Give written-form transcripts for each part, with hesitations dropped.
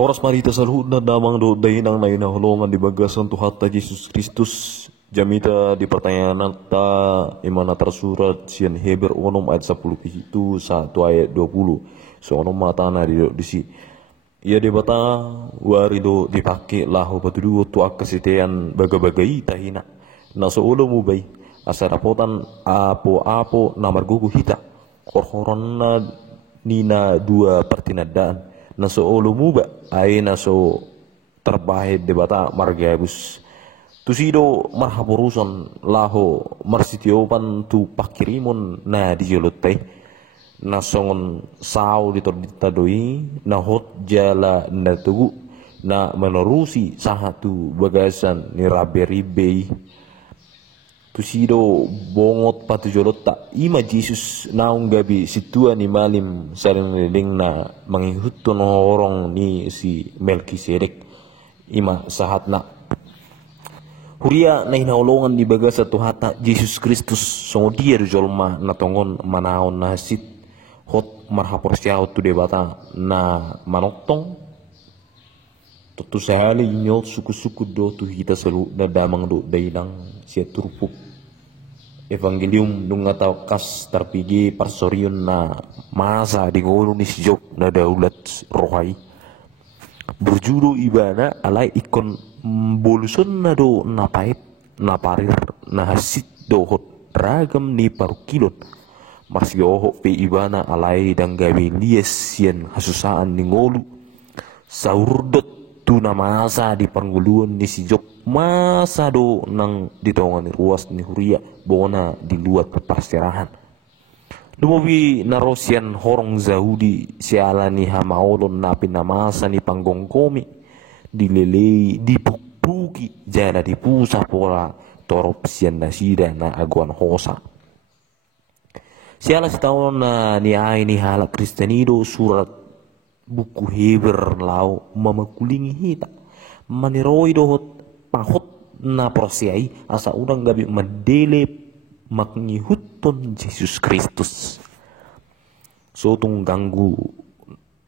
Horas marita saluhud na damang do dahinang na inahulungan di bagasan tu hatta Yesus Kristus. Jamita di pertanyaan ta imana tersurat sian Heber onom ayat 10 itu 1 ayat 20. So onom mata na di si. Ia debata warido dipake lahu batu tu akasitean bagai tahina. Na so ulo mu bay asarapotan apo namar gugu hita. Korhoron na nina dua pertinadaan. Na so ulo mu ba ay na so terbahid debata margabus. Tusido marhapurusan laho marsitiopan tu pakirimon na dijolotay. Nasongon sao dito ditadoi na hot jala na tugu na menerusi sahatu bagasan ni rabe-ribe tusido bongot patujolot ta ima Jesus naung gabi situa ni malim saling leding na mangihutun orang ni si Melkisedek ima sahat na huria na hinaulungan ni bagasa tuhata Jesus Kristus songo dia jolma na tongon manaon na hasit hot marhapor siya tu debata na manoktong tutu sehali nyol suku-suku do tu kita selalu na damang do dailang siya turupuk evangelium nung atau kas terpigi parsorion na masa di ngolo ni sijok na daulat rohai berjuru ibana alai ikon bolusun na do napait naparir na hasit do hot ragam ni parukilon mas yoho pe ibana alai dan gabi lies sian hasusaan ni ngolu saurdot tu na masa di pangguluan ni si jok masa do nang ditongan ni ruas ni huria bona di luar perpastirahan lumawi na rosian horong zahudi siala ni hamaolon na pinamasa ni panggongkomi dilelei dipukpuki jana di pusa pola torop sian nasida na aguan hosa. Siala setahun na ni ay ni halak Kristenido surat buku Heber lau mamakulingi hita maniroi dohot pahot na prosiai asa udang gabi madele makngihuton Jesus Kristus. So tung ganggu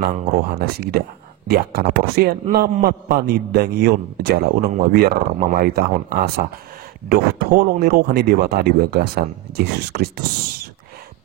nang rohana sida diakana prosian namat panidangion jala unang mabir mamaritahon asa dohot holong ni rohani debata di bagasan Jesus Kristus.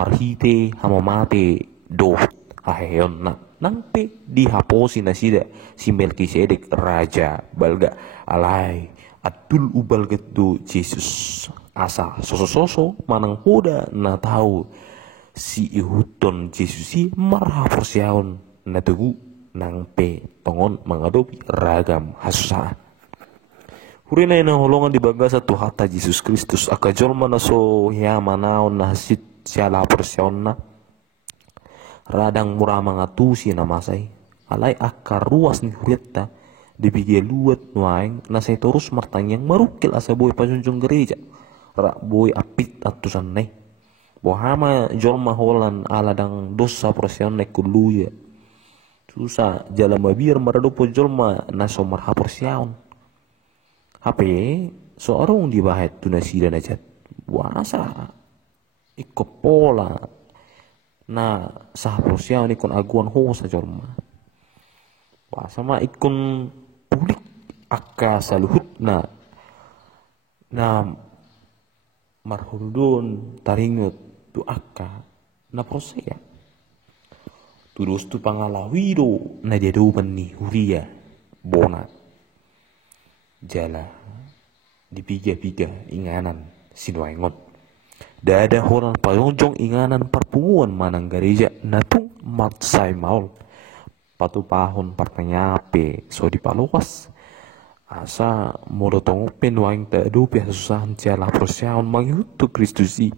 Marhite hamamate dohot aheyon na nangpe dihaposi na sida si Melkisedek raja balga alay atul ubal getu Jesus asa soso manang hoda na tahu si ihuton Jesus si marhaporsiaon na tugu nangpe tongon mengadopi ragam hasusaan. Hurinay na holongan di bagasa tu hatta Jesus Kristus akajol mana so ya manaon na hasit siya lapor siya na radang mura mga tusi na masay alay akaruas ni huriata dibigay luat nuaing nasa terus martanyang marukil asa boy pasunjung gereja ra boy apit atusan nay bohama jolma holan aladang dosa porsiyon nay kuluya susah jalan mabir maradopo jolma naso marhapor siyaon hape seorang dibahet tunasida najat buasa ikopola na sahaposya ni kon aguan ho sa jorma sama ikon pulik akka saluhut na marhudon taringot tu akka na prosya tudus tu pangalawido na jadupan ni huria bona jala dipiga-piga inganan sinuaingon dada orang payonjong inganan perpunguan manang gereja natung matsai maul patu pahon partanyape so di paluas asa modotong penuaing tak dupi susahan jala prosyaon manghutu Kristusi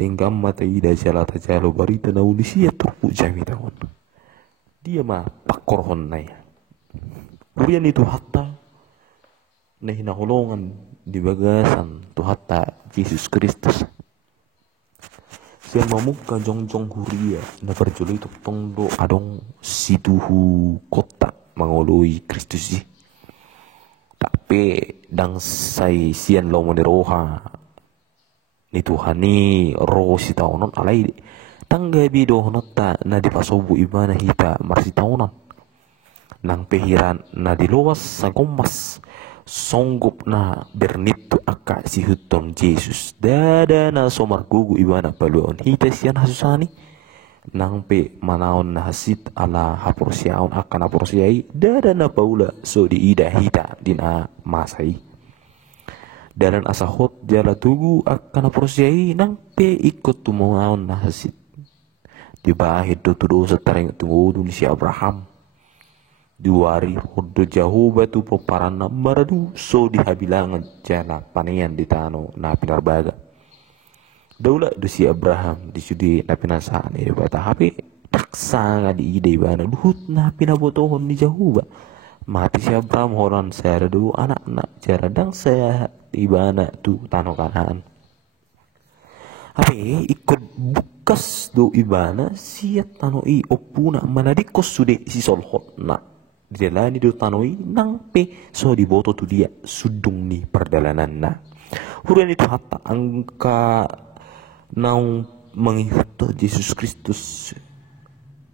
denggam mata ida jala tajalo barita na ulisia turpu jami tahun dia mah pakorhon na ya urian itu hatta na hinahulongan di bagasan tu hatta Yesus Kristus siya mamuka jongjong huria na berjuli tong do adong situhu kota mangoloi Kristusi tapi dang say sian lo moniroha ni Tuhani ro si taonon alay tangga bido honota na di pasobu ibana hita marsi taonon nang pehiran na diluwas sa gomas songgup na bernito aka si huton Jesus dada na somargugu ibana paluon hita siyan hasusani nang pe manaon na hasit ala haporsiaon akan haporsiai dada na paula so di ida hita dina masai dalan asahot jala tugu akan haporsiai nang pe ikut tumongaon na hasit di bahid do tudo setareng tunggu si Abraham duari hodo jauh batu peparana maradu so di habilangan jana panean di tano na pinar baga daula do si Abraham di sudi na pinasaan di bata hapi taksa nga di ide bana duhut na pinabotohon di jauh ba mati si Abraham horan saya do anak-anak jaradang saya di bana tu tano kanan hapi ikut bukas do ibana siat tano i opuna manadikos sude si solhot na dijalani do tanoi nang pe so diboto tu dia sudung ni perjalanan na huran itu hatta angka naung mengikuti Yesus Kristus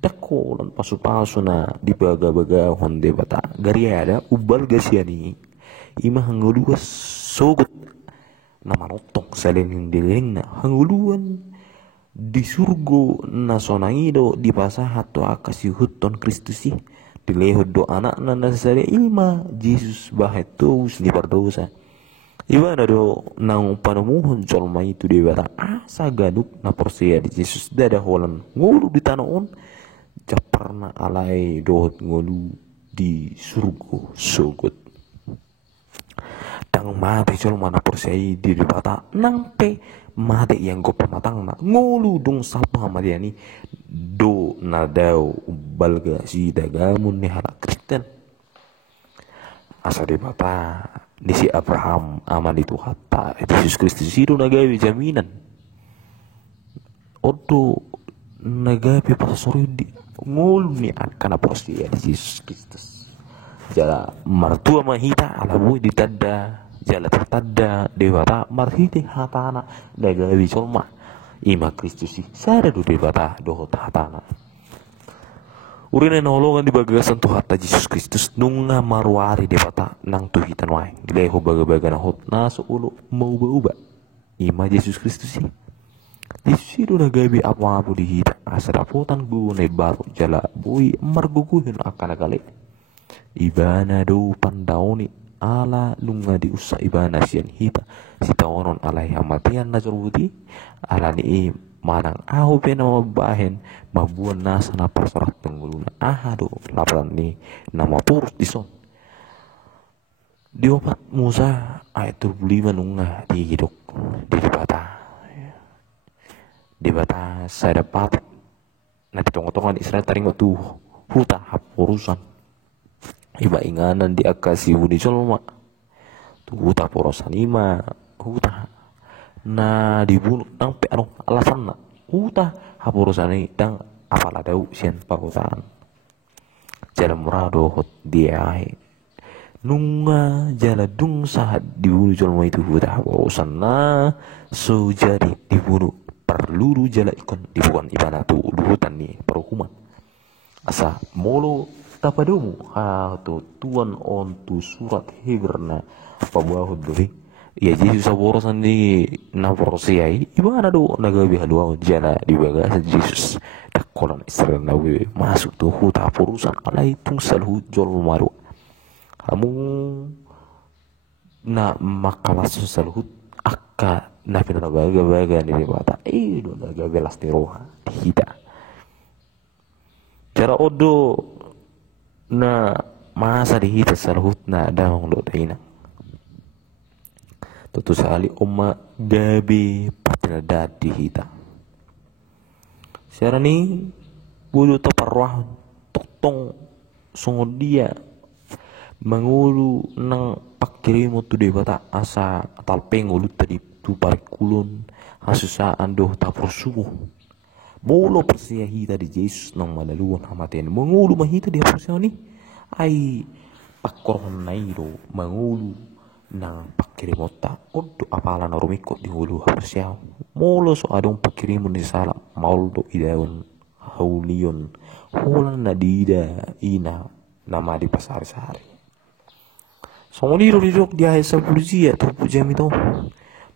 dakolan pasu-pasu na di baga-baga honde bata gari ada ubal gasiani ima hanguluas sogut na manotong salining diling na hanguluan di surgo na sonangido di pasahat to akasi huton Kristusi dilehod do anak na nasari ima Jesus bahet tus ni berdosa iba na do nang panamuhon colma itu di bata asa gaduk na porsia di Jesus dada holan ngulu di tanoon japarna alai dohot ngulu di surgo sogut dang mate colma na porsia di bata nang pe mate yang go pamatang na ngulu dong sapa madiani do na daw balga si dagamun ni hala Kristen asa di bata ni si Abraham aman itu hatta Yesus Kristus itu nagawi jaminan odo nagawi pasori di ngul ni akan apa sih ya Yesus Kristus jala martua mahita ala boy ditanda jala tertanda dewata marhiti hatana nagawi colma ima Kristus sih sada do dewata do hatana urina nolongan di bagasan tu hatta Yesus Kristus nunga marwari dewata nang tu hitan wae gileho baga-baga na hot na ulu mau bauba ima Yesus Kristus sih disiru nagabi apa-apa di hita asrapotan gune baru jala boy marguguhin akan agale ibana do pandaoni ala lunga di usa ibana sian hita si tawonon alai hamatian na cerbuti ala ni manang aho pe na mabahen mabuan nasa na pasarat tengguluna do laparan ni nama purus dison diopat Musa ayat 25 nunga di hidup di bata saya dapat na ditongong-tongan Israel taring waktu huta hapurusan iba inganan di akasi uni colma tu huta porosan ima huta na dibunuh tang pe anu alasan na huta hapurusan ini tang apala dau sian pahutan jalan murado hot dia nunga jala dung saat dibunuh colma itu huta hapurusan na so jadi dibunuh perluru jala ikon dibukan ibana tu luhutan ni perhukuman asa molo tapadumu tu tuan on tu surat Heberna pabahud duri ya Yesus saborosan di naporsiai ibana do nagabi halua jana di bagasa Jesus dakolan Israel nawe masuk tu huta purusan alai tung salhu jol maru kamu na makalas salhut akka na pinana baga ni bata do nagabi lasti roha hita cara odo na masa di hita salhut na daong do taina tutu sali umma gabi patina di hita siara ni bulu taparwah totong sungod dia mangulu nang pakirimu tu de bata asa talpeng ulut tadi tu parikulun hasusaan do tapur subuh bolo persia hita di Yesus nang malaluan hamaten mangulu mahita di persia ni ai pakkorhon nairo mangulu nang pakirimota odo apala na rumiko di hulu persia molo so adong pakirimun di sala mauldo idaun haulion holan na dida ina nama di pasar sehari. Songoni di dok dia esa polisi ya tuh jam itu.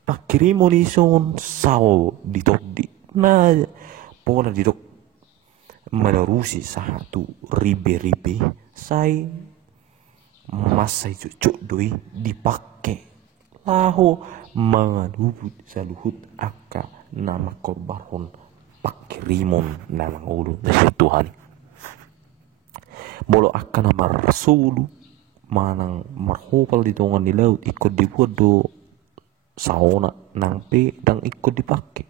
Pakirimo ni son sao di todi. Nah, pona di dok menerusi satu ribe-ribe sai masai cucuk doi dipakai laho mangadubut saluhut aka nama korban pakirimon nama ngulu nasi Tuhan bolo aka nama rasulu manang marhopal di tongan di laut ikut dibuat do saona nang pe dang ikut dipakai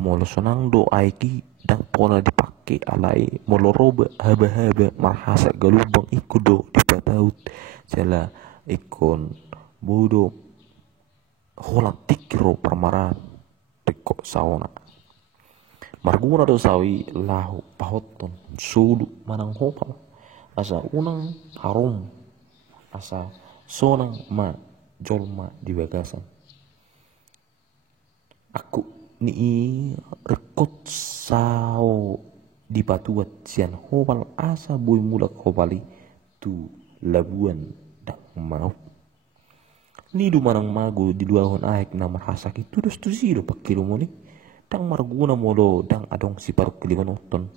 molo sonang do aiki dang pona dipakai alai molo roba haba-haba marhasa galubang ikut do di pataut jala ikon bodo holang tikiro permaran teko saona marguna do sawi lahu pahoton sulu manang hopal asa unang harum asa sonang ma jolma di bagasan aku ni rekod sao di batuat sian hopal asa boy mulak hopali tu labuan dak mau ni du manang mago di luahon aek na marhasak itu dos tu zero pakilo mo ni dang marguna molo dang adong si paru kiliman oton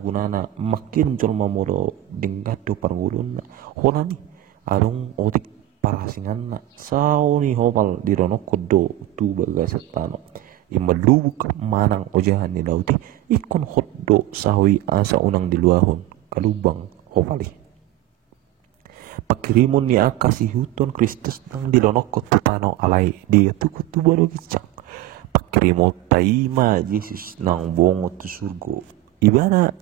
gunana makin jolma molo dinggaddo pargulun hona ni adong otik parasingan na sao ni hopal di ronok kodo tu bagas tano imalubuk manang ojahan ni lauti ikon hotdo sawi asa unang di luahon kalubang hopali pakirimon ni akasi huton Kristus nang di ronok kodo tano alai dia tu kodo baru kicang pakirimo taima Yesus nang bongo tu surgo ibana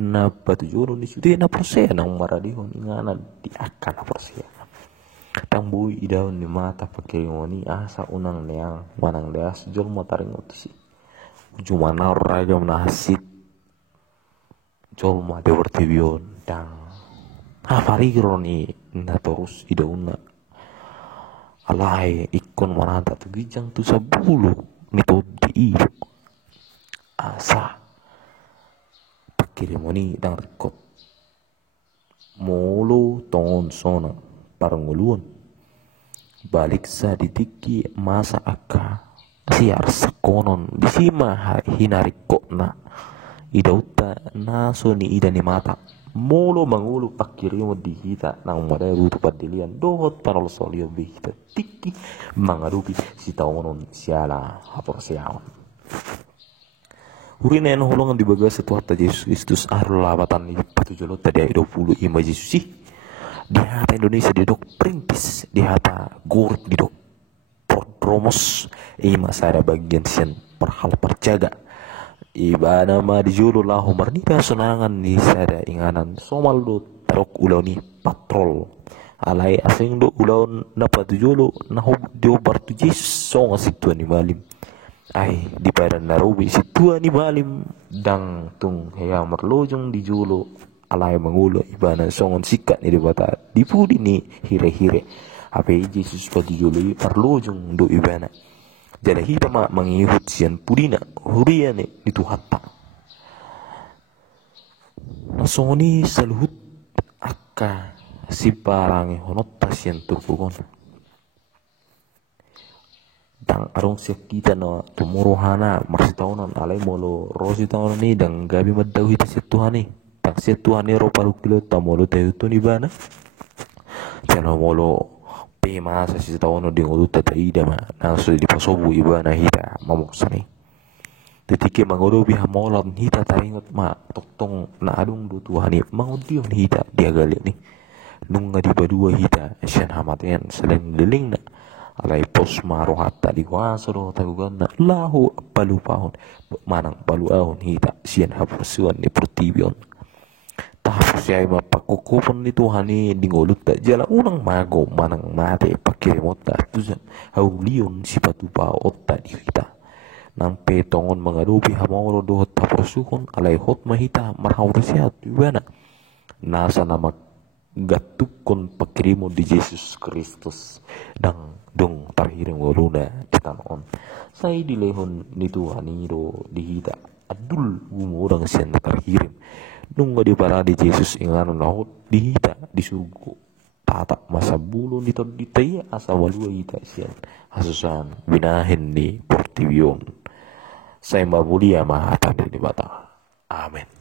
na patujolo ni sude na persea nang maradihon ingana di akan na persea tang bui idaun ni mata pakirimo ni asa unang neang manang deas jol motaring otisi jumana raja menahasit jol ma de bertibion dang hafarigro ni na terus idauna alai ikon mananta tu gijang tu sabulu nito di asa kirimoni dang rekod molo tongon sona paranguluan balik sa ditiki masa aka siar sakonon disima hinariko na idauta naso ni ida ni mata molo mangulu pakirimo di hita nang madai rutu padilian dohot parol solio bihita tiki mangarupi si taonon siala hapor siaon Urina yang holongan di bagas satu hatta Yesus Kristus aru lawatan ni patujolo tadi 20 ima Yesus di hata Indonesia di dok perintis di hata gorek di dok promos ima sada bagian sian perhal perjaga iba nama di jolo lahu marnita sonangan ni sada inganan somal do tarok ulau ni patrol alai asing do ulau na patujolo na hob diobar tu Yesus songa situ ni malim ai di badan narubi si tua ni malim dang tung hea merlojong di julo alai mengulo ibana songon sikat ni dibata dipudi ni hire-hire apa Yesus pa di julo merlojong do ibana jada hita ma mangihut sian pudina huriane itu hatta nasoni saluhut akka si parangi honotta sian turpukon dang arong siak kita no tumuruhana marsi tahunan alai molo rosi tahunan ni dang gabi madau hita siat Tuhan ni dang siat Tuhan ni ropa lukilo tamolo tayo tu ni bana jana molo pe masa si tahunan di ngulu tata ida ma nang so di pasobu ibana hita mamoksa ni detike mangodo biha molam hita taringot ma toktong na adung do Tuhan ni mangodio ni hita dia gali ni nunga di badua hita sian hamatian selain liling na alai pos maro hatta di wasro tagugan na lahu palu pahon manang palu ahon hita sian hapusuan ni pertibion tahapus yai mapakukupon ni Tuhan ni dingolut tak jala unang mago manang mate pakirimot ta tuzan haulion si patupa otta di hita nang petongon mengadupi hamoro dohot tapusukon alai hot mahita marhaur siat ibana nasa nama gatukon pakirimo di Yesus Kristus dang dong tarhiring waluna titanon sai dilehon ni Tuhan iro dihita adul gumurang sian tarhirim nunggu di paradi Yesus inganu naut dihita di surga tata masa bulu di ton dita ya asa walua ita sian asusan binahin di portivion saya mbabulia mah tadi di batang amin.